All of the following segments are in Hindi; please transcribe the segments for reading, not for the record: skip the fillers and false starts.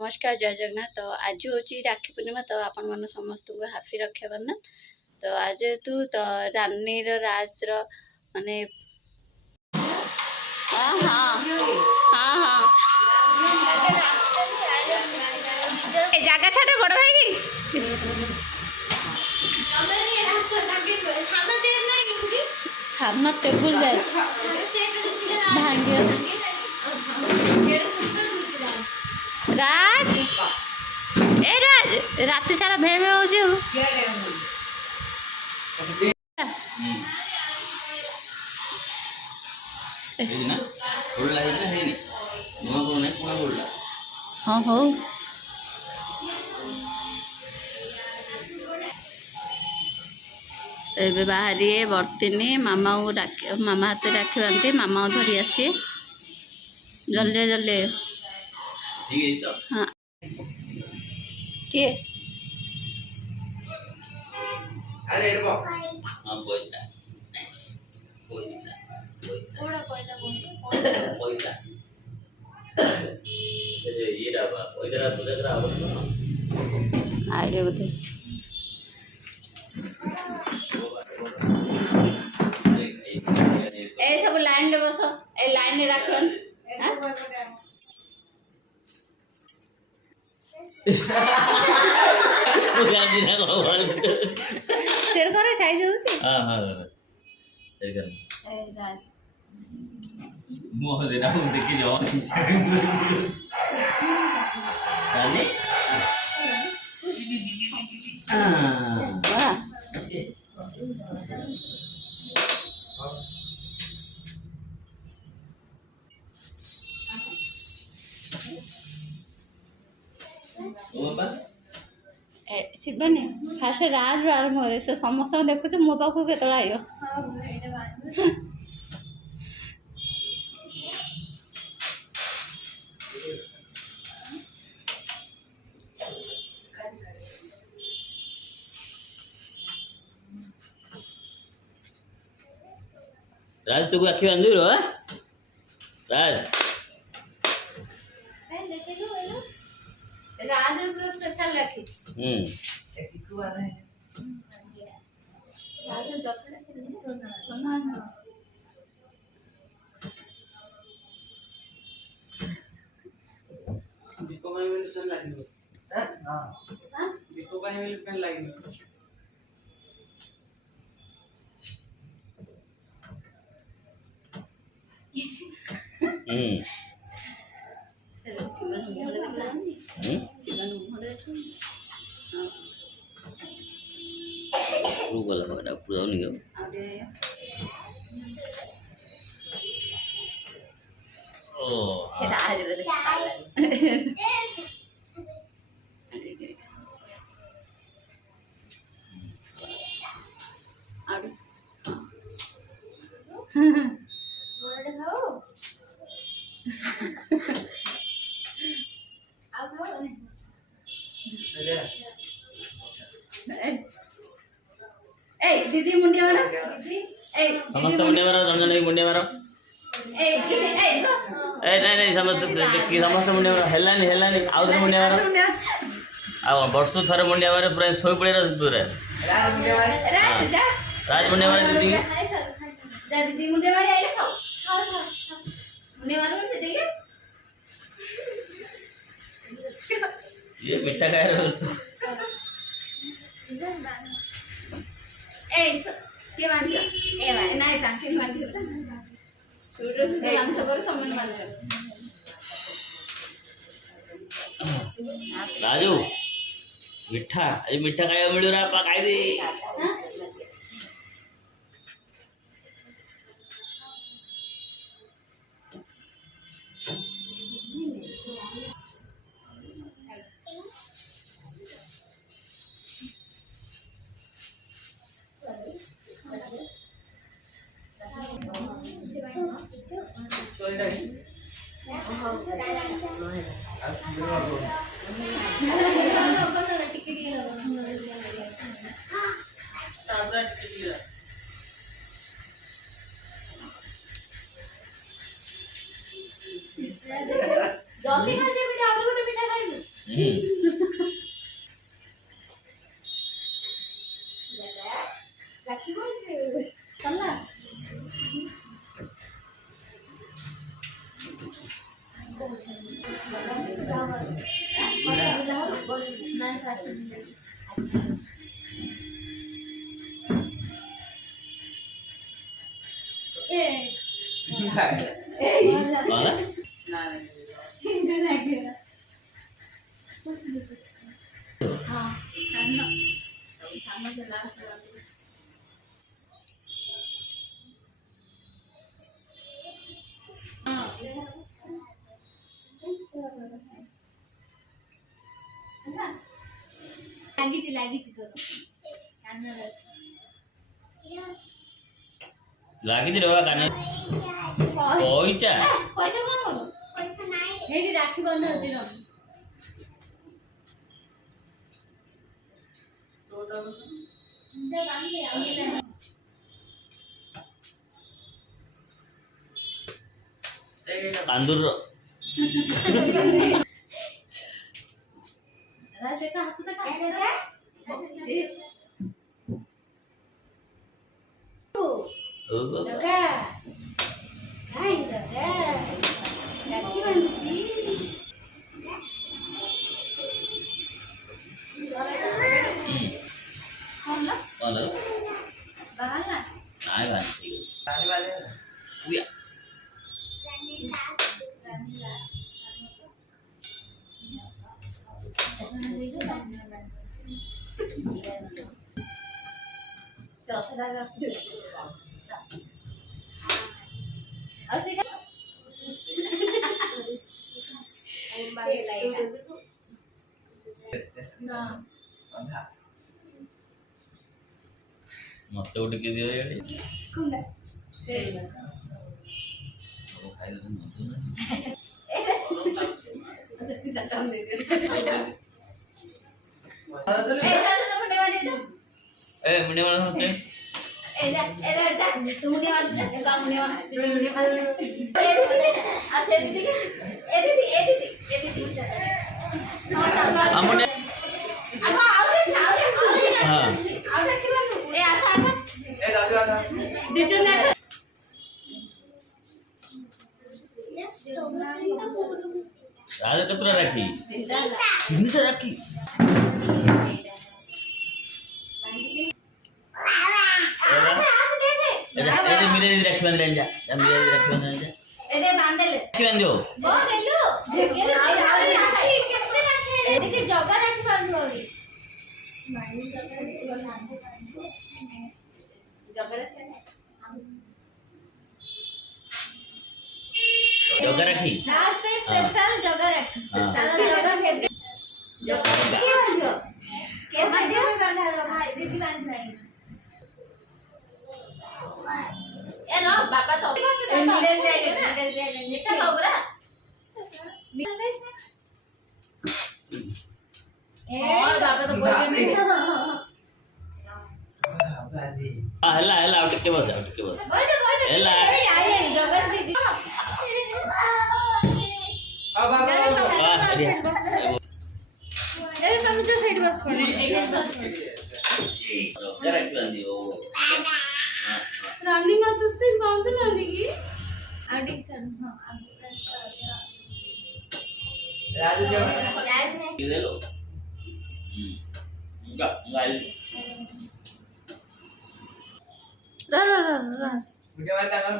नमस्कार जय जगन्नाथ। तो आज हूँ राखी पूर्णिमा। तो आपण मन समस्त को हाफी रक्षाबंधन। तो आज तू तो रानी राज माने हाँ हाँ हाँ हाँ जगह छाड़े बड़ भाई की सामना टेबुल जाए भांगे राज ए राज रात सारा भे में हो हाँ हो ए बाहरी बर्तिनी मामा मामा हाथ राखी बांधे मामा धरी आसी जल्दी जल्दी हाँ किए आइडिया बोधे ए सब लाइन रे बस ए लाइन रे राखन शेर करे साइज होची हां हां शेर कर ए राज मोह देना हम देखि जाओ काली वाह शिवानी फास्ट राज आरंभ हो समस्त देखुच मो पाक के आयो राज तुक आखि बांधु रो राज राज पूरा स्पेशल राखी चिकू आ रहे हैं राज जत्रा सोना सोना बिको पानी में सन लागी हां हां बिको पानी में पेन लागी दीदी मुंडिया वाला दीदी समस्त मुंडिया मारो जन जन मुंडिया मारो ए नहीं समस्त मुंडिया मारो हेलानी आउ थे मुंडिया मारो आ वर्ष थरे मुंडिया मारे पूरा सोई पड़े पूरा राज मुंडिया मारे दीदी जा दीदी मुंडिया मारे आइले खाओ मुंडिया मारो दीदी ये मीठा खाए दोस्तों ए के बांध ए नहीं ताके बांध छोटे से बांध पर समान बांध राजू मीठा आज मीठा खाया मिलू रा पा खाई दे जल्दी वाला ଲାଗିଛି ତୋର କାନରେ ଲାଗିଛି ରେ କାନ ପଇସା ପଇସା କଣ କରୁ ହେଇଠି ରାକ୍ଷୀ ବନ୍ଧା ହଉଛି ର कांदूर मत गोटे के दियो यार ए मुंडे वाला होते राजा कतरा राखी तीनटा राखी ए मेरे राखी बांध ले जा मेरे राखी बांध ले जा एदे बांध ले राखी बांधो ओ गयो झेके राखी केते राखी एदे जगह राखी बांध रोरी जगह राखी राज पे स्पेशल जगह राखी स्पेशल जगह के बांधियो के बांधियो में बांधा रो भाई दीदी बांध नहीं ए नो बाबा तो मिले जाएगा नेटा बाबरा ए बाबा तो बोल नहीं हला हला आउट के बस हला आई जगह भी अब अरे तुम जो साइड बस पड़ो एक बस राखी बांधियो रानी मां तो कौन से बांधी की एडिक्शन हां राजू जी ये लो गाइस रा मुझे वाला काम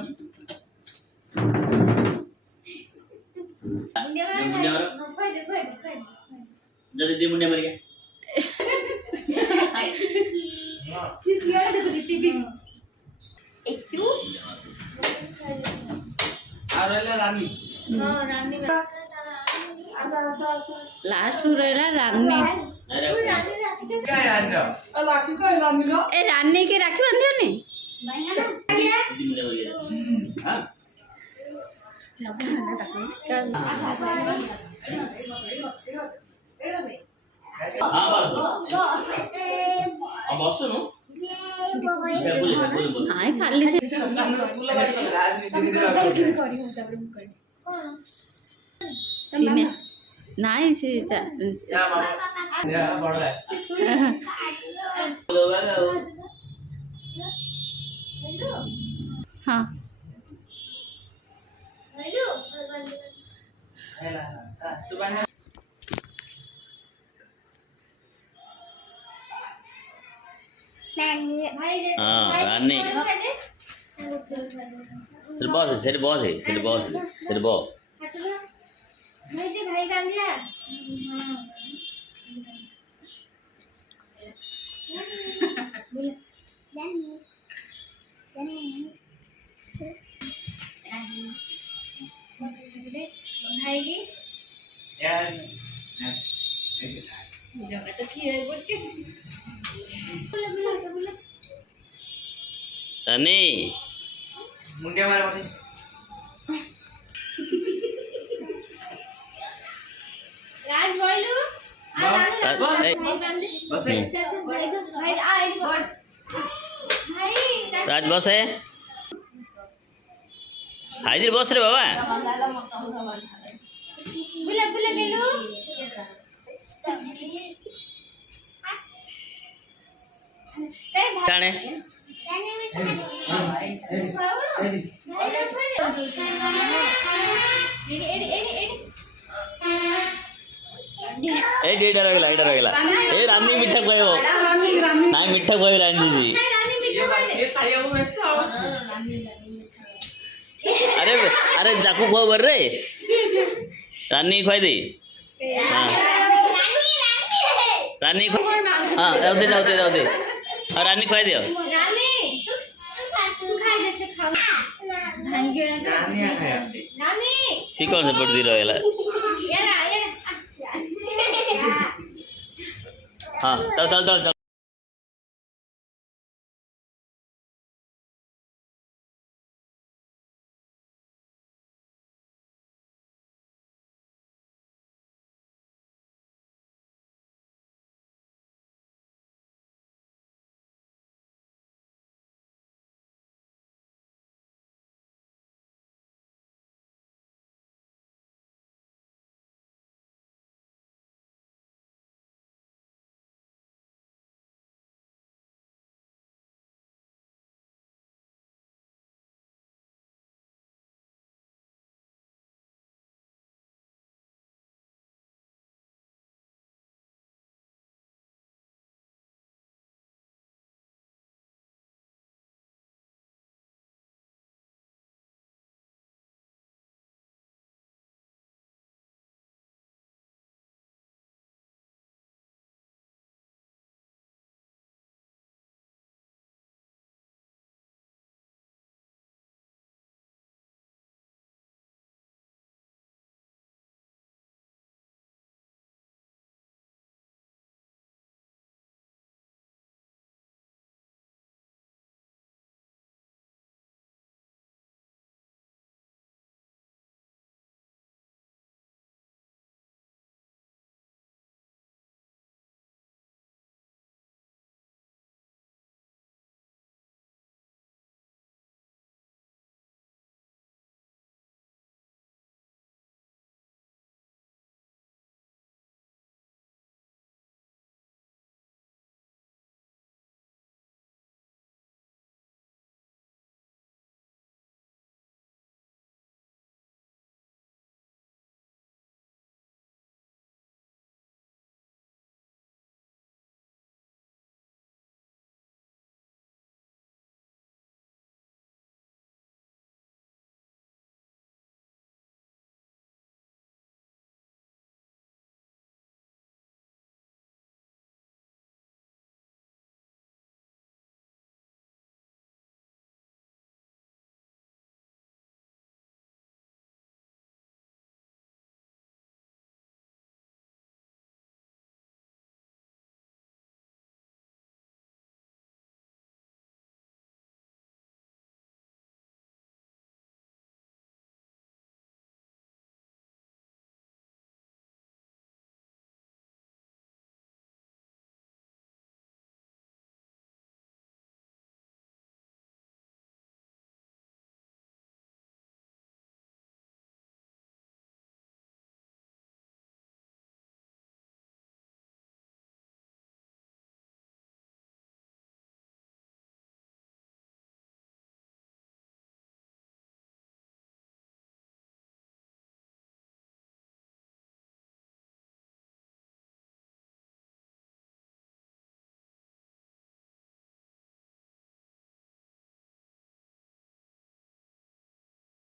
मुंडे वाला खोई जल्दी मुंडे मर गया किस गया देखो टीवी एक तू और वाला रानी नो रानी लास्ट रहला रानी क्या यार राखी का रानी लो ए रानी के राखी बांधियो ने दीदी मुंडे मर गया हां हाँ बस अब बस नो हाय खाली से राजनीति सीने नाई नहीं से या मामा या बढ़ रहा है हाँ तू बना हाँ रानी सिर बॉस है सिर बॉस है सिर बॉस है सिर बॉस भाई बांध दिया भाई जी यार जगह तो ठीक है बोल रानी मुंडिया मार मारे राज बोलू बस भाई आ भाई राज बॉस है हाजिर बॉस रे बाबा बुला बुला गेलू जाने ए डेडा रहिला ए रानी मिठा कहबो नाही मिठा कहबो रानी जी अरे अरे जाकू खो बर रे रानी खुआई दे हाँ रानी हाँ जाऊ दे हाँ रानी खुआई दियो रानी तू खाई दे से खाओ भांगे रानी आ खाया रानी सी कौन से पड़ दी रहेला ये हाँ चल